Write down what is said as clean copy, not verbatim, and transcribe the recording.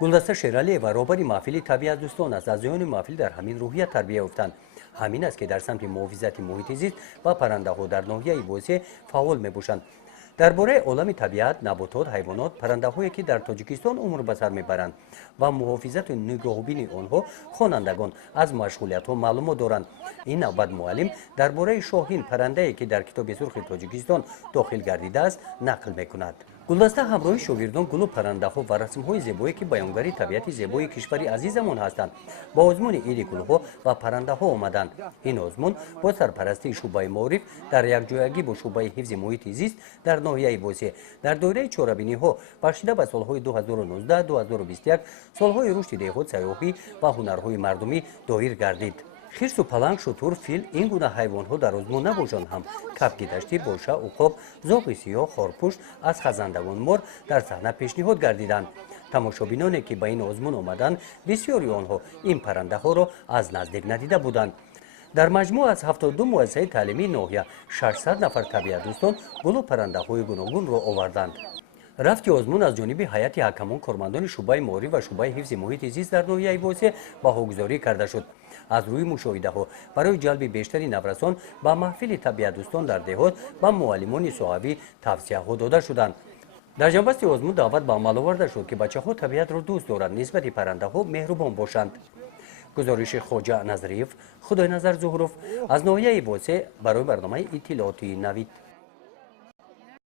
گلدسته شیرالیeva روبری محفلی طبیعت دوستان است. اعضایان محفل در همین روحیه تربیت یافتند. همین است که در سمت مخافظت محیط زیست و پرنده‌ها در ناحیه وسیع فعال می‌باشند. درباره عالم طبیعت، نباتات، حیوانات، پرنده‌هایی که در تاجیکستان عمر به سر میبرند و محافظت و نگاهبین آنها خوانندگان از مشغولیت‌ها معلومات دارند. این نوبت معلم درباره شاهین پرنده‌ای که در کتاب سرخ تاجیکستان داخل گردیده است نقل می‌کند. گلدسته همراه شاگردان گل و پرنده‌ها و رسم‌های زیبایی که بیانگری طبیعت زیبای کشور عزیزمان هستند با آزمون این گل‌ها و پرنده‌ها آمدند. این آزمون با سرپرستی شعبه معارف در یکجایگی با شعبه حفظ محیط زیست در ناحیه وسیع در دوره چهاربینی‌ها بخشیده به سال‌های 2019 2021 سال‌های رشد دهات سیاحی و هنرهای مردمی دویر گردید. خرس و پلنگ، شتر، فیل این گونه حیوان‌ها در آزمون نباشند هم کبک‌دشتی، باشه، عقاب، زاغ سیاه، خارپشت از خزندگان مار در صحنه پیشنهاد گردیدند. تماشابینانی که به این آزمون آمدند بسیاری آنها این پرنده‌ها را از نزدیک ندیده بودند. در مجموع از 72 مؤسسه تعلیمی ناحیه 600 نفر طبیعت دوستان گل و پرنده‌های گوناگون را آوردند. رفت آزمون از جانب هیئت حکمان کارمندان شعبه معارف و شعبه حفظ محیط زیست در ناحیه وسیع بهاگذاری کرده شد. از روی مشاهده‌ها برای جلب بیشتری نورسان به محفل طبیعت دوستان در دهات و معلمان صحابی توصیه‌ها داده شدند. در جنبست آزمون دعوت به عمل آورده شد که بچه‌ها طبیعت را دوست دارند، نسبت پرنده‌ها مهربان باشند. گزارش خواجه نظریف، خدای نظر ظهروف از ناحیه وسیع برای برنامه اطلاعاتی نوید.